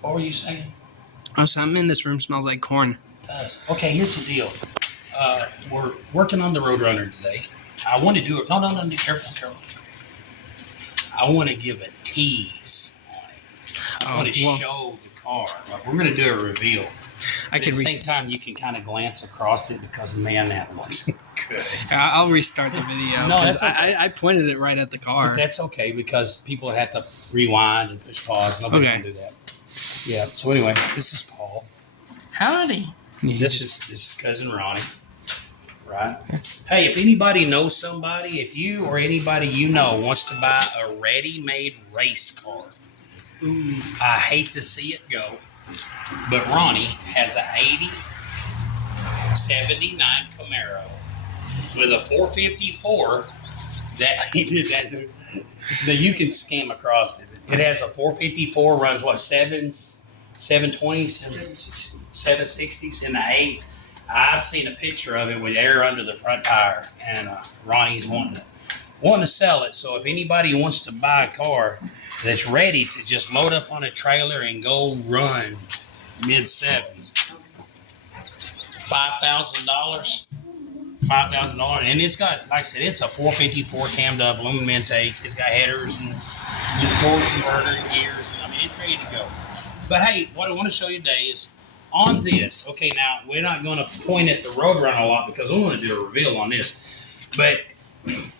What were you saying? Oh, something in this room smells like corn. It does. Okay, here's the deal. We're working on the Roadrunner today. I want to do it. No, be careful. I want to give a tease on it. I want to show the car. Like, we're going to do a reveal. At the same time, you can kind of glance across it because, man, that looks good. I'll restart the video. No, that's okay. I pointed it right at the car. But that's okay because people have to rewind and push pause. Nobody's going to do that. Yeah. So anyway, this is Paul. Howdy. Yeah, this is cousin Ronnie. Right. Hey, if anybody knows somebody, if you or anybody you know wants to buy a ready-made race car, I hate to see it go, but Ronnie has an 80, 79 Camaro with a 454 that he did that you can skim across it. It has a 454, runs what, 720s, 760s in the 8. I've seen a picture of it with air under the front tire, and Ronnie's wanting to sell it. So if anybody wants to buy a car that's ready to just load up on a trailer and go run mid-sevens, $5,000, and it's got, like I said, it's a 454 cammed up aluminum intake. It's got headers and torque converter and gears. I mean, it's ready to go. But hey, what I want to show you today is on this. Okay, now we're not going to point at the Roadrunner a lot because I want to do a reveal on this. But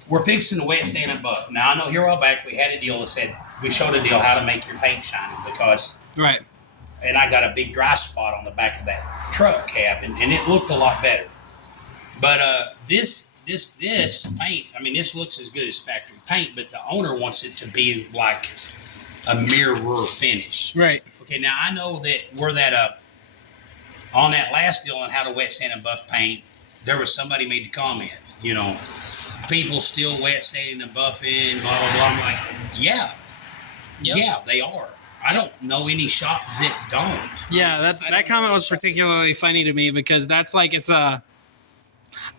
we're fixing the wet sand and buff. Now I know here a while back we had a deal that said we showed a deal how to make your paint shiny because right. And I got a big dry spot on the back of that truck cab, and it looked a lot better. But this paint, I mean, this looks as good as factory paint, but the owner wants it to be like a mirror finish. Right. Okay, now I know that we're that on that last deal on how to wet sand and buff paint, there was somebody made the comment, people still wet sanding and buffing, blah, blah, blah. I'm like, yeah, they are. I don't know any shop that don't. Yeah, that comment was particularly funny to me because that's like, I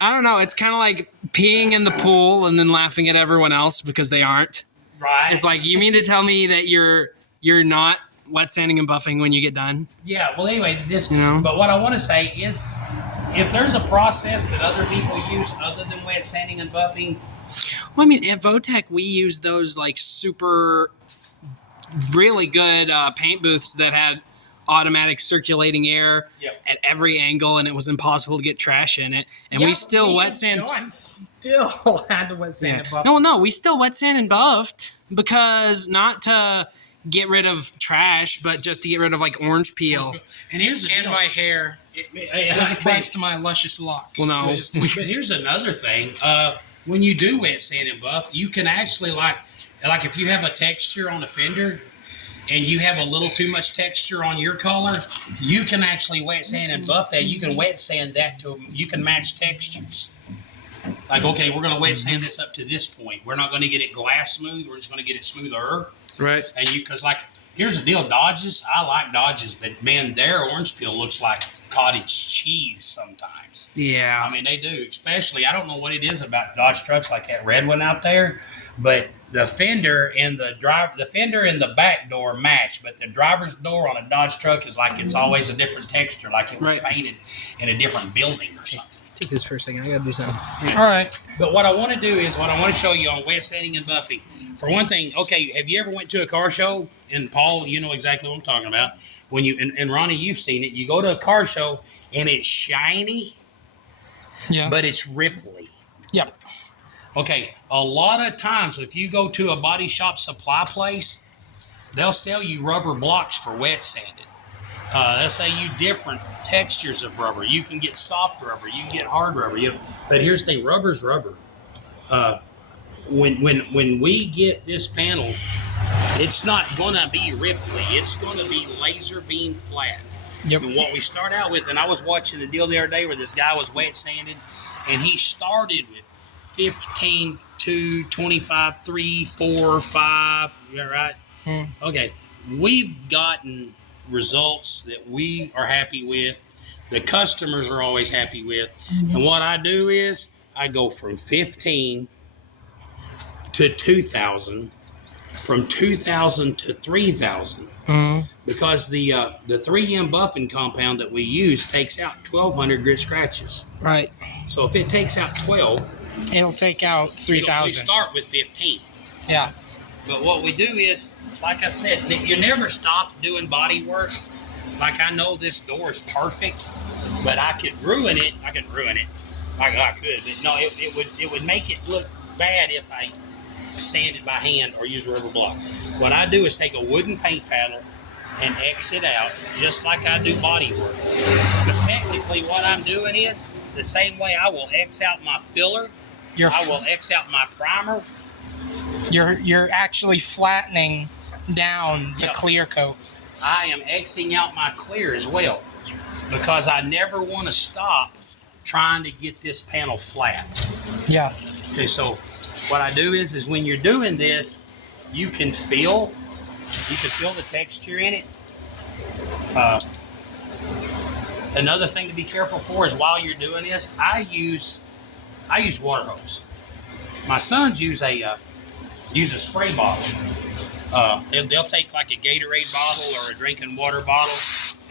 don't know, it's kind of like peeing in the pool and then laughing at everyone else because they aren't. Right. It's like, you mean to tell me that you're not wet sanding and buffing when you get done? Yeah, well, anyway, but what I want to say is if there's a process that other people use other than wet sanding and buffing. Well, I mean, at Votech, we use those like super, really good paint booths that had automatic circulating air at every angle, and it was impossible to get trash in it. And we still wet sand. John still had to wet sand and buff. No, we still wet sand and buffed because not to get rid of trash, but just to get rid of like orange peel. And here's the deal. My hair. There's a price to my luscious locks. Well, no. But here's another thing. When you do wet sand and buff, you can actually like if you have a texture on a fender and you have a little too much texture on your color, you can actually wet sand and buff that. You can wet sand that you can match textures. Like, okay, we're going to wet sand this up to this point. We're not going to get it glass smooth. We're just going to get it smoother. Right. And because like, here's the deal, Dodges, I like Dodges, but man, their orange peel looks like cottage cheese sometimes. Yeah. I mean, they do, especially, I don't know what it is about Dodge trucks like that red one out there, but the fender and the fender and the back door match, but the driver's door on a Dodge truck is like it's always a different texture, like it was painted in a different building or something. Take this for a second. I got to do something. All right. But what I want to do is what I want to show you on wet sanding and buffing. For one thing, okay, have you ever went to a car show? And Paul, you know exactly what I'm talking about. When you and Ronnie, you've seen it. You go to a car show and it's shiny, but it's ripply. Yep. Okay, a lot of times if you go to a body shop supply place, they'll sell you rubber blocks for wet sanding. They'll sell you different textures of rubber. You can get soft rubber. You can get hard rubber. But here's the thing: rubber's rubber. When we get this panel, it's not going to be ripply. It's going to be laser beam flat. Yep. And what we start out with, and I was watching the deal the other day where this guy was wet sanded, and he started with 15, 2, 25, 3, 4, 5. Yeah, right? Okay. We've gotten results that we are happy with. The customers are always happy with. And what I do is I go from 15 to 2,000 from 2,000 to 3,000 because the 3M buffing compound that we use takes out 1,200 grit scratches. Right. So if it takes out 12, It'll take out 3,000. We start with 15. Yeah. But what we do is, like I said, you never stop doing body work. Like, I know this door is perfect, but I could ruin it. I could, but no, it would make it look bad if I sand it by hand or use a rubber block. What I do is take a wooden paint paddle and X it out, just like I do body work. Because technically what I'm doing is, the same way I will X out my filler, I will X out my primer. You're actually flattening down the clear coat. I am Xing out my clear as well, because I never want to stop trying to get this panel flat. Yeah. Okay, so what I do is when you're doing this, you can feel the texture in it. Another thing to be careful for is while you're doing this, I use water hose. My sons use a spray bottle. They'll take like a Gatorade bottle or a drinking water bottle,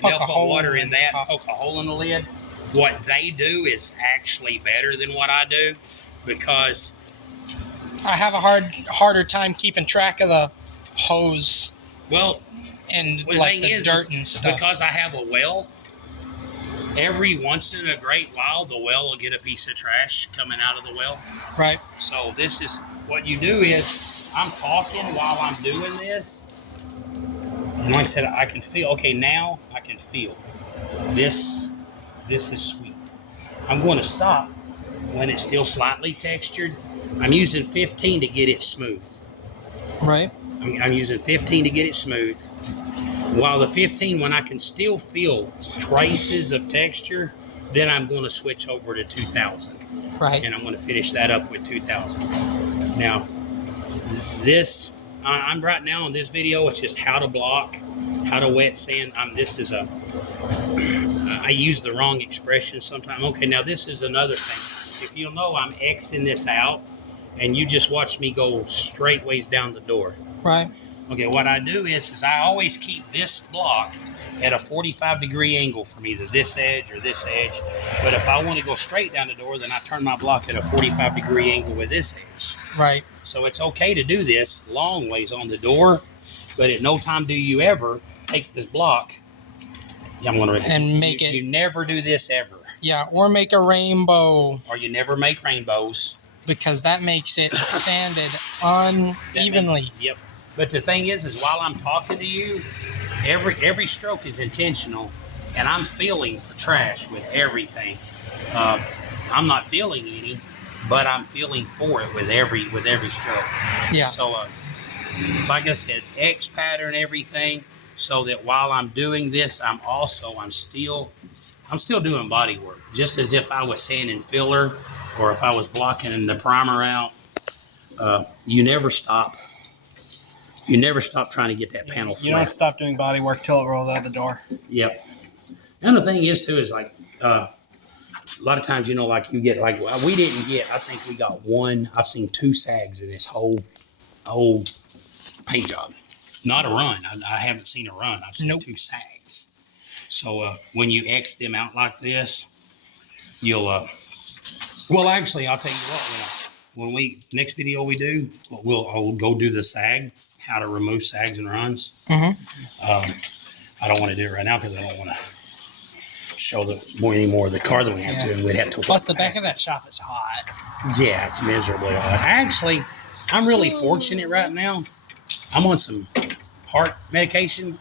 and they'll put water in that, poke a hole in the lid. What they do is actually better than what I do, because I have a harder time keeping track of the hose. Well, and the like thing the is, dirt and stuff. Because I have a well, every once in a great while, the well will get a piece of trash coming out of the well. Right. So this is what you do is, I'm talking while I'm doing this. And like I said, I can feel, okay, now I can feel this is sweet. I'm going to stop when it's still slightly textured. I'm using 15 to get it smooth. Right. I'm using 15 to get it smooth. While the 15, when I can still feel traces of texture, then I'm going to switch over to 2,000. Right. And I'm going to finish that up with 2,000. Now, I'm right now on this video, it's just how to block, how to wet sand. I use the wrong expression sometimes. Okay, now this is another thing. If you'll know, I'm Xing this out, and you just watch me go straight ways down the door. Right. Okay, what I do is I always keep this block at a 45-degree angle from either this edge or this edge. But if I want to go straight down the door, then I turn my block at a 45-degree angle with this edge. Right. So it's okay to do this long ways on the door, but at no time do you ever take this block. And make it. You never do this ever. Yeah, or make a rainbow. Or you never make rainbows. Because that makes it sanded unevenly. Yep. But the thing is while I'm talking to you, every stroke is intentional, and I'm feeling for trash with everything. I'm not feeling any, but I'm feeling for it with every stroke. Yeah. So, like I said, X pattern everything, so that while I'm doing this, I'm still doing body work, just as if I was sanding filler or if I was blocking the primer out. You never stop. You never stop trying to get that panel flat. You don't stop doing body work till it rolls out the door. Yep. And the thing is, too, is like a lot of times, like you get, like, we didn't get, I think we got one, I've seen 2 sags in this whole paint job. Not a run. I haven't seen a run. I've seen 2 sags. So when you X them out like this, you'll, well, actually, I'll tell you what, when next video we do, I'll go do the sag, how to remove sags and runs. Mm-hmm. I don't want to do it right now because I don't want to show any more of the car than we have to, and we'd have to. Plus, the back of that shop is hot. Yeah, it's miserably hot. Actually, I'm really fortunate right now. I'm on some heart medication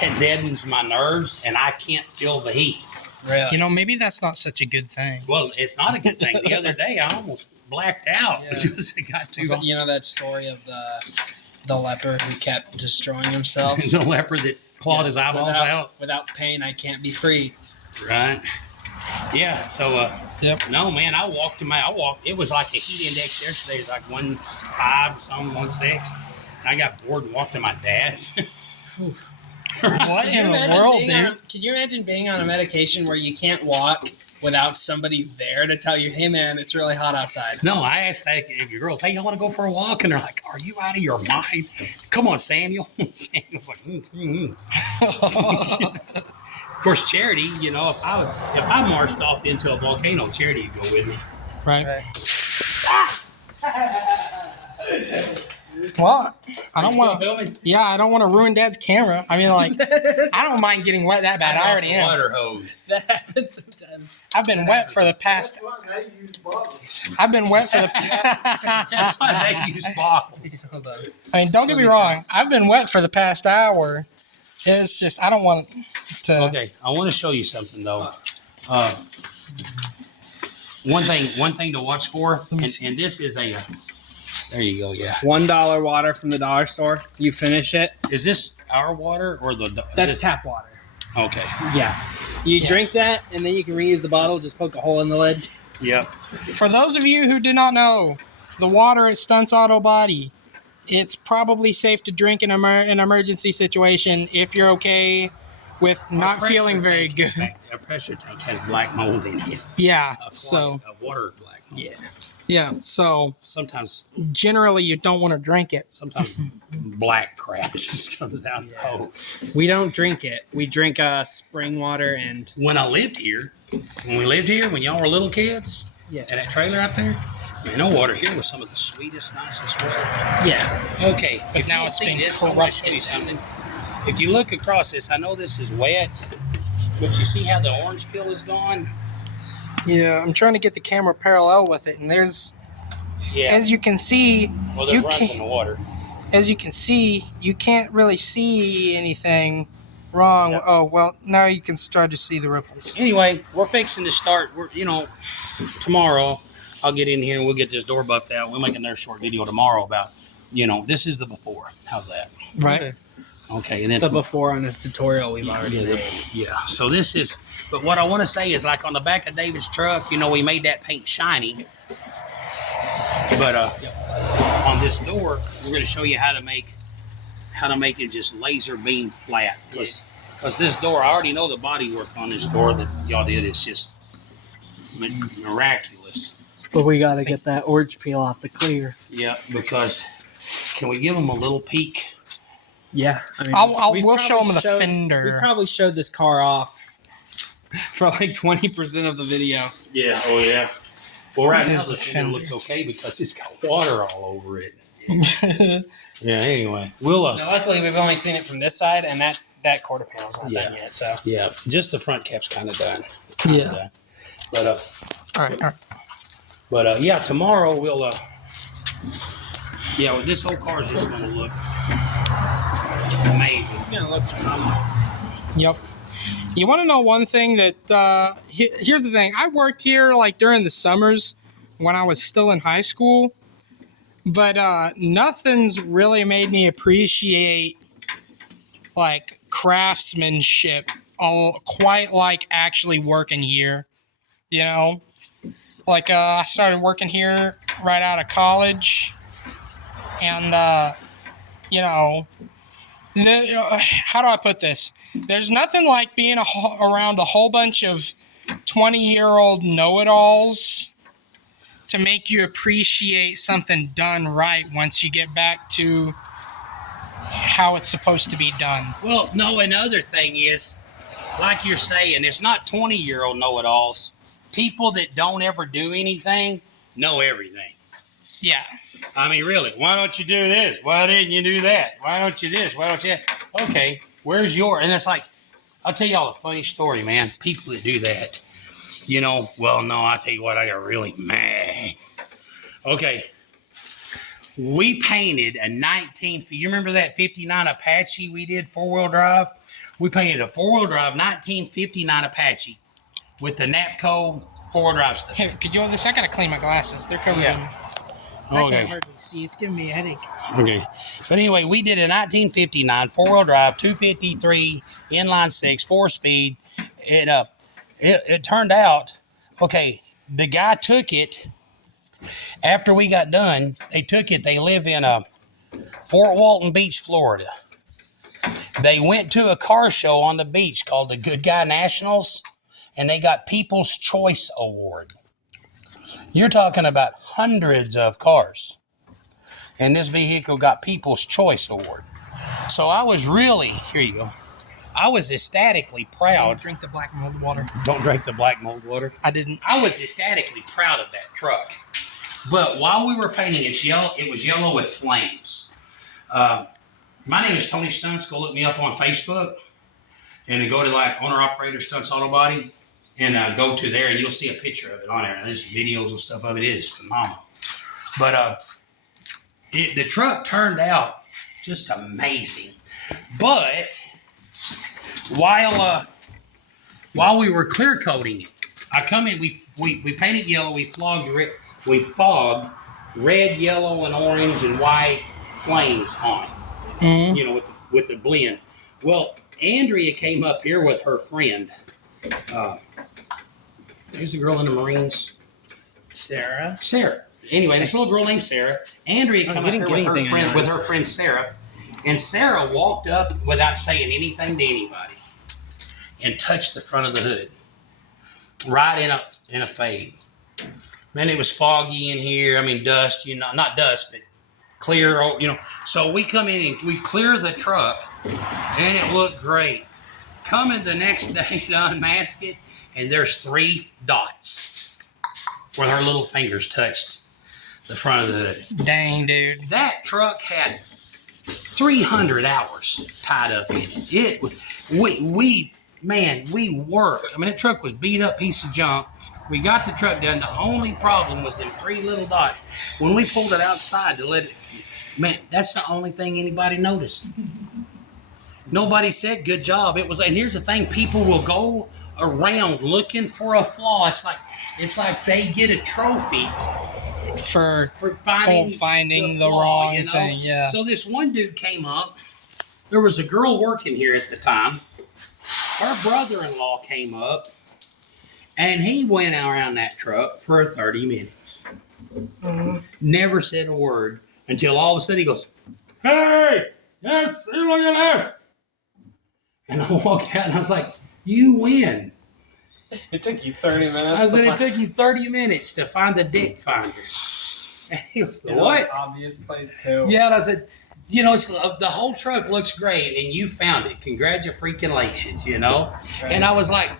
that deadens my nerves, and I can't feel the heat. Really? Maybe that's not such a good thing. Well, it's not a good thing. The other day, I almost blacked out because it got too hot. You know that story of the leper who kept destroying himself? The leper that clawed his eyeballs out? Without pain, I can't be free. Right. Yeah, so, no, man, it was like a heat index yesterday. It was like 1.5 or something, 1.6. I got bored and walked to my dad's. What in the world, dude? Can you imagine being on a medication where you can't walk without somebody there to tell you, hey man, it's really hot outside. No, I asked if your girls, hey, you want to go for a walk? And they're like, are you out of your mind? Come on, Samuel. Samuel's like, Of course, Charity, you know, if I marched off into a volcano, Charity would go with me. Right. Well, I don't want to. Yeah, I don't want to ruin Dad's camera. I mean, like, I don't mind getting wet that bad. I already am. Water hose. That happens sometimes. I've been wet for the past. I've been wet for the. That's why they use bottles. I mean, don't get me wrong. I've been wet for the past hour. It's just I don't want to. Okay, I want to show you something though. One thing to watch for, and this is a. There you go. Yeah. $1 water from the dollar store. You finish it. Is this our water or the? That's tap water. Okay. Yeah. You drink that, and then you can reuse the bottle. Just poke a hole in the lid. Yep. For those of you who did not know, the water at Stunts Auto Body, it's probably safe to drink in an emergency situation if you're okay with not feeling very good. A pressure tank has black mold in it. Yeah. A water black mold. Yeah. Yeah. So sometimes generally you don't want to drink it. Sometimes black crap just comes out the hole. We don't drink it. We drink spring water and. When we lived here, when y'all were little kids, Yeah. and that trailer out there, man, no water here was some of the sweetest, nicest water. Yeah. Okay, But if now you it's see been this, I want to show you something. If you look across this, I know this is wet, but you see how the orange peel is gone? Yeah, I'm trying to get the camera parallel with it, and there's, as you can see, Well, there's runs in the water. As you can see, you can't really see anything wrong. Yep. Oh, well, now you can start to see the ripples. Anyway, we're fixing to start. Tomorrow I'll get in here and we'll get this door buffed out. We'll make another short video tomorrow about, this is the before. How's that? Right. Okay, and then The before on a tutorial we've already made. Yeah. So this is, but what I want to say is, like on the back of David's truck, we made that paint shiny. But on this door, we're going to show you how to make it just laser beam flat. Because this door, I already know the body work on this door that y'all did. It's just miraculous. But we got to get that orange peel off the clear. Yeah. Because can we give them a little peek? Yeah. I mean, we'll show them the fender. We probably showed this car off for like 20% of the video. Yeah. Oh yeah. Well, right now There's the a fender fender. looks okay because it's got water all over it. Yeah. Anyway, we'll. Now, luckily, we've only seen it from this side, and that quarter panel's not done yet. So Yeah, just the front cap's kind of done. Yeah. But All right. yeah, tomorrow we'll. This whole car is just going to look amazing. it's gonna look phenomenal. Yep. You want to know one thing that, here's the thing. I worked here like during the summers when I was still in high school, but nothing's really made me appreciate like craftsmanship quite like actually working here, Like I started working here right out of college, and, how do I put this? There's nothing like being around a whole bunch of 20-year-old know-it-alls to make you appreciate something done right once you get back to how it's supposed to be done. Well, no, another thing is, like you're saying, it's not 20-year-old know-it-alls. People that don't ever do anything know everything. Yeah. I mean, really, why don't you do this? Why didn't you do that? Why don't you this? Why don't you that? Okay, where's your... And it's like, I'll tell y'all a funny story, man. People that do that, well, no, I'll tell you what, I got really mad. Okay, we painted a you remember that 59 Apache we did, four-wheel drive? We painted a four-wheel drive 1959 Apache with the Napco four-wheel drive stuff. Here, could you hold this? I gotta clean my glasses. They're covered in... I Okay. can't hardly see. It's giving me a headache. Okay. But anyway, we did a 1959 four-wheel drive, 253, inline six, 4-speed. It turned out, okay, the guy took it, after we got done, they live in Fort Walton Beach, Florida. They went to a car show on the beach called the Good Guy Nationals, and they got People's Choice Award. You're talking about hundreds of cars. And this vehicle got People's Choice Award. So I was really, here you go. I was ecstatically proud. Don't drink the black mold water. Don't drink the black mold water. I didn't. I was ecstatically proud of that truck. But while we were painting it was yellow with flames. My name is Tony Stunts. Go look me up on Facebook. And go to like owner-operator Stunts Auto Body. And go to there and you'll see a picture of it on there. And there's videos and stuff of it. It is phenomenal. But the truck turned out just amazing. But while we were clear coating it, I come in. We painted yellow. We fogged red, yellow, and orange and white flames on it. Mm-hmm. You know, with the blend. Well, Andrea came up here with her friend. Who's the girl in the Marines? Sarah. Anyway, this little girl named Sarah. Andrea came up here with her friend Sarah. And Sarah walked up without saying anything to anybody and touched the front of the hood. Right in a fade. Man, it was foggy in here. I mean, dust, not dust, but clear, So we come in and we clear the truck, and it looked great. Come in the next day to unmask it, and there's 3 dots where her little fingers touched the front of the hood. Dang, dude. That truck had 300 hours tied up in it. We worked. I mean, that truck was beat up piece of junk. We got the truck done. The only problem was them 3 little dots. When we pulled it outside to let it, man, that's the only thing anybody noticed. Nobody said good job. It was, and here's the thing: people will go around looking for a flaw. It's like they get a trophy for finding the flaw, wrong thing. Yeah. So this one dude came up. There was a girl working here at the time. Her brother-in-law came up, and he went around that truck for 30 minutes. Mm-hmm. Never said a word until all of a sudden he goes, "Hey, yes, look at this." And I walked out and I was like, "You win." It took you 30 minutes. I said, "It took you 30 minutes to find the dick finder." And he was, "What?" Obvious place too. Yeah, and I said, the whole truck looks great, and you found it. Congratulations, Right. And I was like,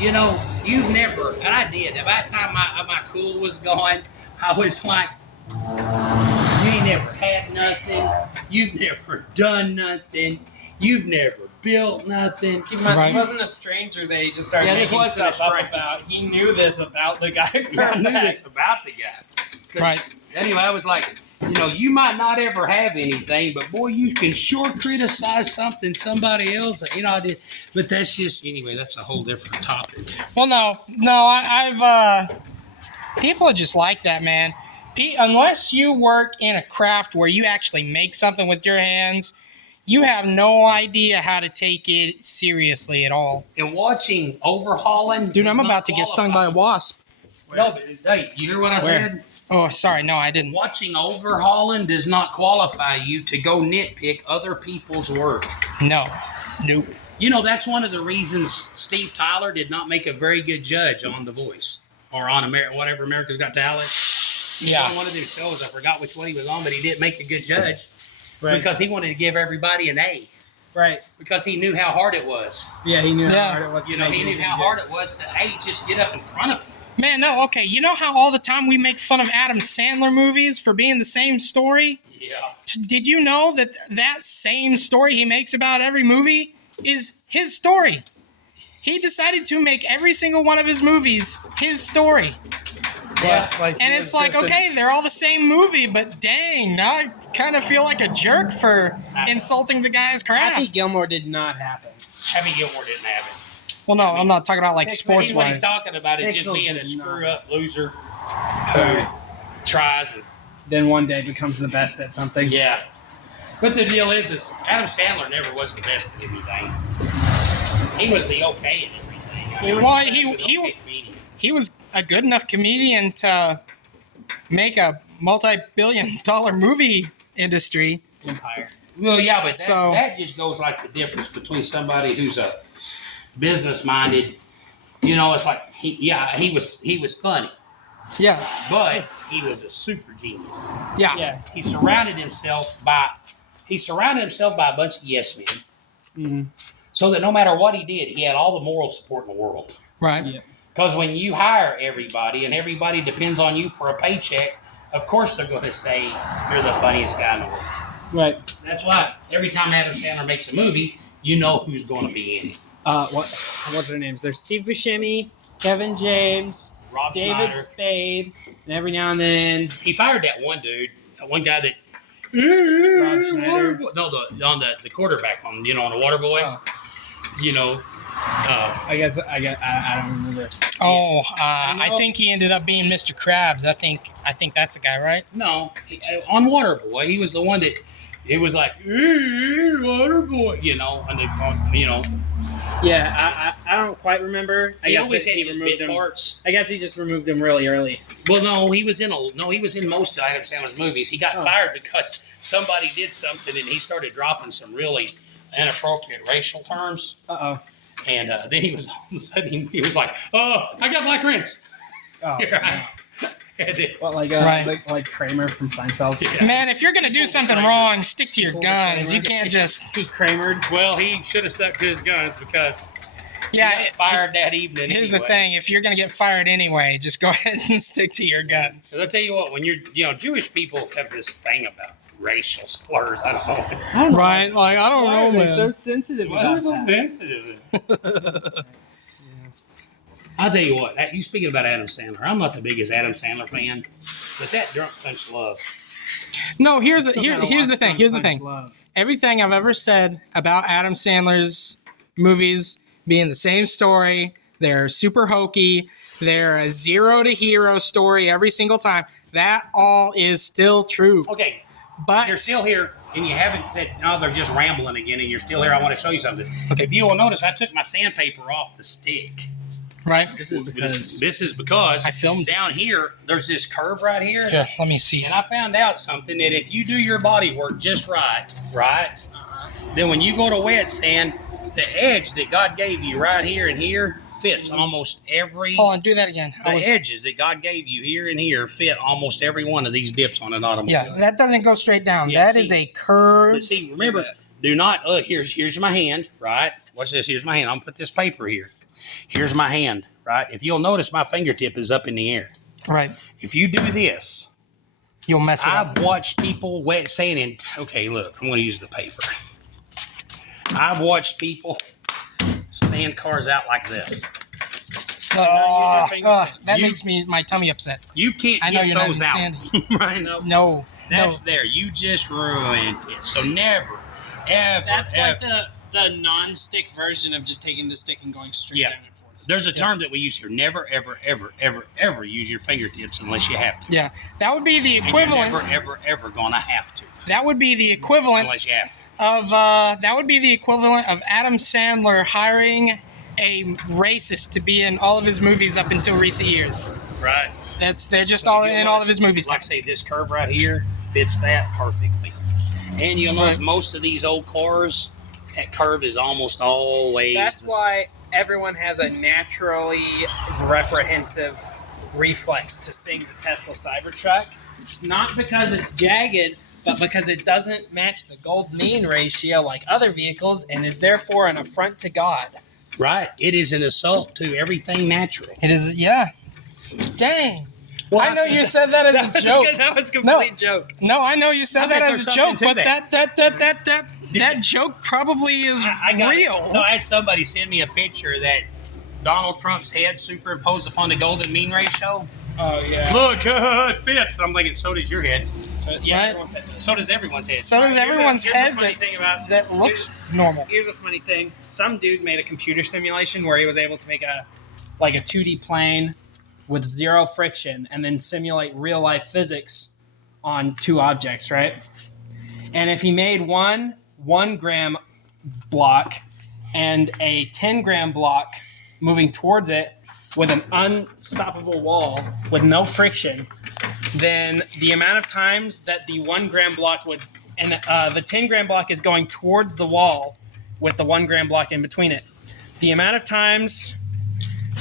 you've never, and I did. By the time my cool was gone, I was like, you ain't never had nothing. You've never done nothing. You've never built nothing. Keep in mind, He wasn't a stranger. They just started making stuff up about. He knew this about the guy. I knew this about the guy. Right. Anyway, I was like, you might not ever have anything, but boy, you can sure criticize something somebody else. I did, but that's just anyway. That's a whole different topic. Well, no, I've people are just like that, man. Unless you work in a craft where you actually make something with your hands, you have no idea how to take it seriously at all. And watching overhauling, dude, I'm about to get stung by a wasp. No, but hey, you hear what I said? Oh, sorry. No, I didn't. Watching overhauling does not qualify you to go nitpick other people's work. No. Nope. That's one of the reasons Steve Tyler did not make a very good judge on The Voice or on America's Got Talent. Yeah. On one of these shows, I forgot which one he was on, but he didn't make a good judge. Right. Because he wanted to give everybody an A. Right. Because he knew how hard it was. Yeah, he knew how hard it was. He knew how hard it was to just get up in front of him. Man, no, okay. You know how all the time we make fun of Adam Sandler movies for being the same story? Yeah. Did you know that same story he makes about every movie is his story? He decided to make every single one of his movies his story. Yeah. And it's like, okay, they're all the same movie, but dang, now I kind of feel like a jerk for insulting the guy's craft. Happy Gilmore did not happen. Happy Gilmore didn't happen. Well, no, I'm not talking about sports-wise. What he's talking about is just being a screw-up loser who tries and then one day becomes the best at something. Yeah. But the deal is Adam Sandler never was the best at anything. He was the okay at everything. He was a good enough comedian to make a multi-billion-dollar movie industry. Empire. Well, yeah, but that just goes like the difference between somebody who's a business-minded You know, it's like he was funny, Yeah. but he was a super genius. Yeah. Yeah. He surrounded himself by a bunch of yes men, Mhm. so that no matter what he did, he had all the moral support in the world. Right. Yeah. Because when you hire everybody and everybody depends on you for a paycheck, of course they're going to say you're the funniest guy in the world. Right. That's why every time Adam Sandler makes a movie, you know who's going to be in it. What's their names? There's Steve Buscemi, Kevin James, Rob David Schneider. Spade, and every now and then He fired that one dude, that one guy that. Rob Schneider. No, on the quarterback on on the Water Boy. Oh. You know. I don't remember. Oh, I think he ended up being Mr. Krabs. I think that's the guy, right? No, on Water Boy, he was the one that. It was like, hey, Water Boy, Yeah, I don't quite remember. I He guess always had he his removed bit him. parts. I guess he just removed him really early. Well, no, he was in most of Adam Sandler's movies. He got fired because somebody did something and he started dropping some really inappropriate racial terms. Uh-oh. And then he was all of a sudden he was like, "Oh, I got black friends." Oh. Right. And then- What, Right. like Kramer from Seinfeld? Yeah. Man, if you're gonna do something wrong, stick to your guns. You can't just. He Kramered. Well, he should have stuck to his guns because he Yeah. got fired that evening. Here's the anyway. thing: if you're gonna get fired anyway, just go ahead and stick to your guns. 'Cause I'll tell you what, when Jewish people have this thing about racial slurs. I don't know. Right? Like I don't Why know, are they man. so sensitive Why about are so that? sensitive? I'll tell you what. You speaking about Adam Sandler, I'm not the biggest Adam Sandler fan, but that Drunk Punch Love. No, here's Still gotta the watch thing. Drunk Here's the Punch thing. Love. Everything I've ever said about Adam Sandler's movies being the same story, they're super hokey, they're a zero to hero story every single time. That all is still true. Okay, But you're still here, and you haven't said, no, they're just rambling again, and you're still here. I want to show you something. Okay. If you will notice, I took my sandpaper off the stick. right? This is because I filmed down here, there's this curve right here. Here, let me see. And I found out something that if you do your body work just right, then when you go to wet sand, the edge that God gave you right here and here fits almost every. Hold on, do that again. The edges that God gave you here and here fit almost every one of these dips on an automobile. Yeah, that doesn't go straight down. Yeah, That see- is a curve. But see, remember, do not. Here's my hand, right? Watch this. Here's my hand. I'm gonna put this paper here. Here's my hand, right? If you'll notice, my fingertip is up in the air. Right. If you do this, You'll mess it up. I've watched people wet sanding. Okay, look, I'm going to use the paper. I've watched people sand cars out like this. That You- makes my tummy upset. You can't I know get you're not those even out, right? No. That's there. You just ruined it. So never, ever, That's ever. like the non-stick version of just taking the stick and going straight Yeah. down and forth. There's a term that we use here. Never, ever, ever, ever, ever use your fingertips unless you have to. Yeah, that would be the And you're equivalent. never, ever, ever gonna have to That would be the equivalent unless you have to. of Adam Sandler hiring a racist to be in all of his movies up until recent years. Right. They're just all in all of his movies. Like I say, this curve right here fits that perfectly. And you'll notice Right. most of these old cars, that curve is almost always. That's why everyone has a naturally reprehensive reflex to sing the Tesla Cybertruck. Not because it's jagged, but because it doesn't match the gold mean ratio like other vehicles and is therefore an affront to God. Right. It is an assault to everything natural. It is, yeah. Dang. Well, I know you said that as a joke. That was a complete joke. No, I know you said I that bet as a there's joke, something but to that joke probably is I got real. No, I had somebody send me a picture that Donald Trump's head superimposed upon the golden mean ratio. Oh, yeah. Look, it fits. And I'm thinking, so does your head. So, yeah, Right. everyone's head does. So does everyone's head. So does everyone's here's the head funny thing about- that looks normal. Here's a funny thing. Some dude made a computer simulation where he was able to make a 2D plane with zero friction and then simulate real life physics on two objects, right? And if he made one 1 gram block and a 10 gram block moving towards it with an unstoppable wall with no friction, then the amount of times that the 1 gram block would, and the 10 gram block is going towards the wall with the 1 gram block in between it. The amount of times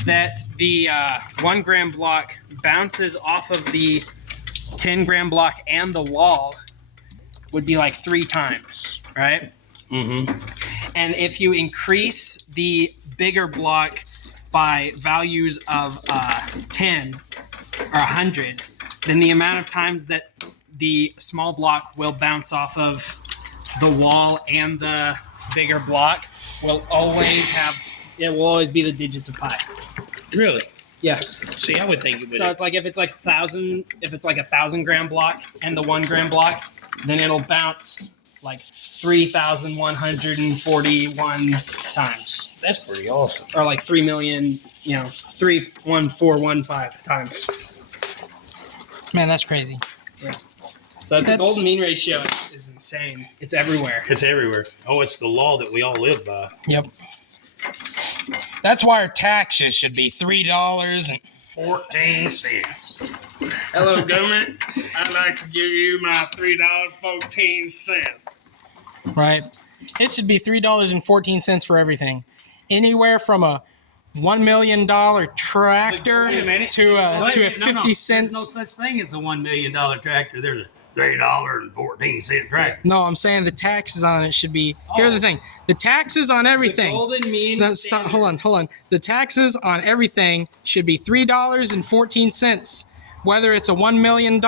that the 1 gram block bounces off of the 10 gram block and the wall would be like 3 times, right? Mm-hmm. And if you increase the bigger block by values of 10 or 100, then the amount of times that the small block will bounce off of the wall and the bigger block will always be the digits of pi. Really? Yeah. See, I would think it would. So it's like if it's like 1,000 gram block and the 1 gram block, then it'll bounce like 3,141 times. That's pretty awesome. Or like 3,1415 times. Man, that's crazy. Yeah. So the golden mean ratio is insane. It's everywhere. It's everywhere. Oh, it's the law that we all live by. Yep. That's why our taxes should be $3.14. Hello, government. I'd like to give you my $3.14. Right. It should be $3.14 for everything. Anywhere from a $1 million tractor Wait a minute. to a 50 cents. There's no such thing as a $1 million tractor. There's a $3.14 tractor. No, I'm saying the taxes on it should be. Here's the thing: the taxes on everything. The golden mean. Hold on. The taxes on everything should be $3.14, whether it's a $1 million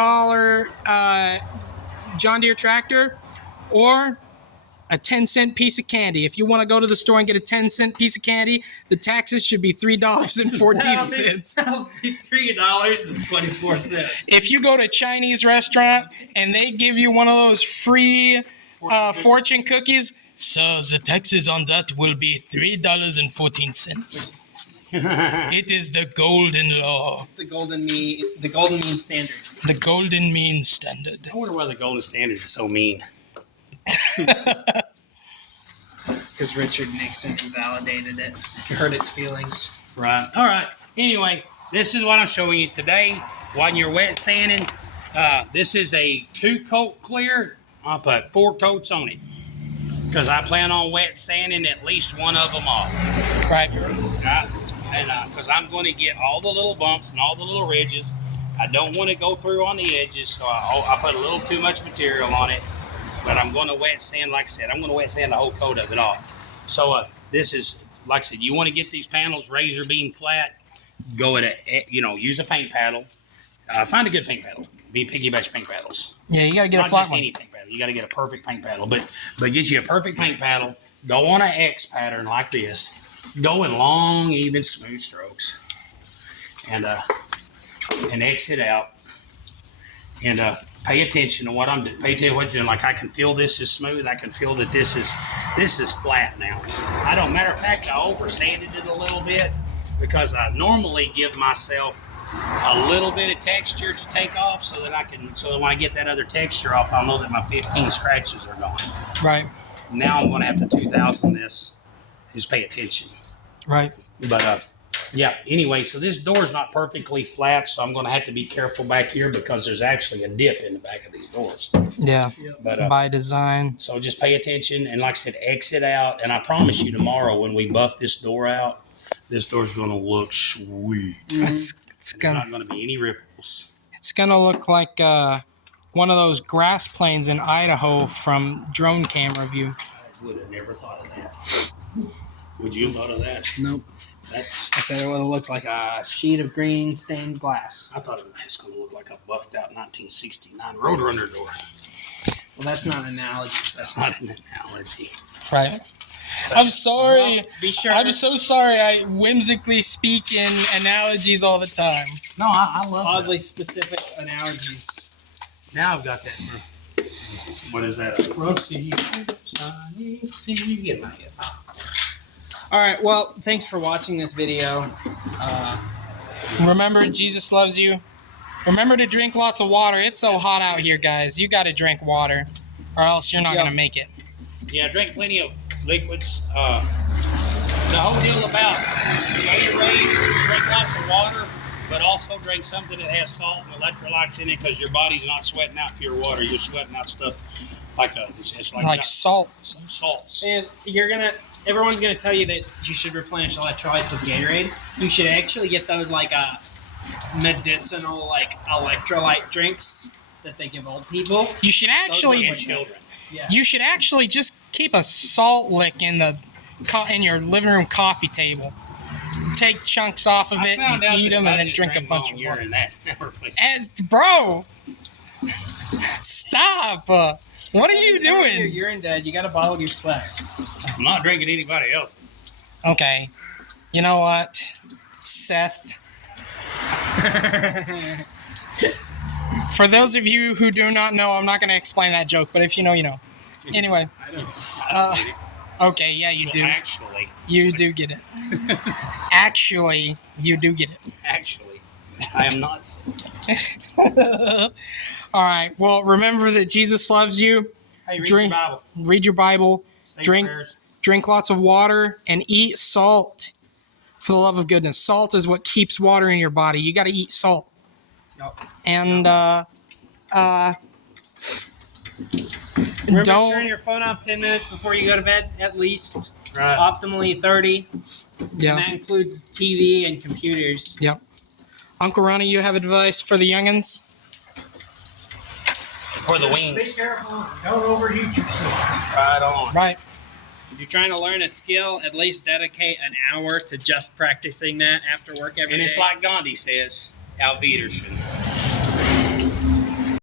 John Deere tractor or a 10-cent piece of candy. If you want to go to the store and get a 10-cent piece of candy, the taxes should be $3.14. That'll be $3.24. If you go to a Chinese restaurant and they give you one of those free fortune cookies, so the taxes on that will be $3.14. It is the golden law. The golden mean standard. The golden mean standard. I wonder why the golden standard is so mean. Because Richard Nixon invalidated it. He hurt its feelings. Right. All right. Anyway, this is what I'm showing you today. When you're wet sanding, this is a 2-coat clear. I'll put 4 coats on it because I plan on wet sanding at least one of them off. Right. And because I'm going to get all the little bumps and all the little ridges. I don't want to go through on the edges, so I put a little too much material on it. But I'm going to wet sand, like I said, I'm going to wet sand the whole coat of it off. So this is, like I said, you want to get these panels razor beam flat, go at use a paint paddle. Find a good paint paddle. Be picky about your paint paddles. Yeah, you got to get Not a flat just one. any paint paddle. You got to get a perfect paint paddle. But get you a perfect paint paddle. Go on an X pattern like this. Go in long, even, smooth strokes. And exit out. And pay attention to what I'm doing. Pay attention to what you're doing. Like I can feel this is smooth. I can feel that this is flat now. Matter of fact, I over sanded it a little bit because I normally give myself a little bit of texture to take off so that when I get that other texture off, I'll know that my 15 scratches are gone. Right. Now I'm going to have to 2,000 this. Just pay attention. Right. But yeah, anyway, so this door's not perfectly flat, so I'm going to have to be careful back here because there's actually a dip in the back of these doors. Yeah. But by design. So just pay attention, and like I said, exit out. And I promise you tomorrow when we buff this door out, this door's going to look sweet. It's not going to be any ripples. It's going to look like one of those grass plains in Idaho from drone camera view. I would have never thought of that. Would you have thought of that? Nope. I said it would have looked like a sheet of green stained glass. I thought it was going to look like a buffed out 1969 Roadrunner door. Well, that's not an analogy. That's not an analogy. Right. I'm sorry. Well, be sure. I'm so sorry. I whimsically speak in analogies all the time. No, I love oddly specific analogies. Now I've got that. What is that? Proceed, sunny sea in my head. All right. Well, thanks for watching this video. Remember, Jesus loves you. Remember to drink lots of water. It's so hot out here, guys. You got to drink water, or else you're not going to make it. Yeah, drink plenty of liquids. The whole deal about Gatorade, drink lots of water, but also drink something that has salt and electrolytes in it because your body's not sweating out pure water. You're sweating out stuff like it's like salt. Some salts. You're gonna everyone's going to tell you that you should replenish electrolytes with Gatorade. You should actually get those like medicinal like electrolyte drinks that they give old people. You should actually And children. Yeah. you should actually just keep a salt lick in your living room coffee table. Take chunks off of it and eat them, and then drink a bunch of water. Bro, stop! What are you Your doing? urine dead. You got to bottle your sweat. I'm not drinking anybody else. Okay, you know what, Seth? For those of you who do not know, I'm not going to explain that joke, but if you know, you know. Anyway, I don't get it. okay, yeah, you do. Actually, You do get it. Actually, you do get it. I am not. All right. Well, remember that Jesus loves you. Hey, read Drink- your Bible. Read your Bible. Say Drink- your prayers. Drink lots of water and eat salt. For the love of goodness, salt is what keeps water in your body. You got to eat salt. Yep. And Remember don't. to turn your phone off 10 minutes before you go to bed, at least. Right. Optimally 30. And Yeah. that includes TV and computers. Yep. Uncle Ronnie, you have advice for the youngins? For the Be wings. careful. Don't overheat yourself. Right on. Right. If you're trying to learn a skill, at least dedicate an hour to just practicing that after work every day. And it's like Gandhi says, Alviderson.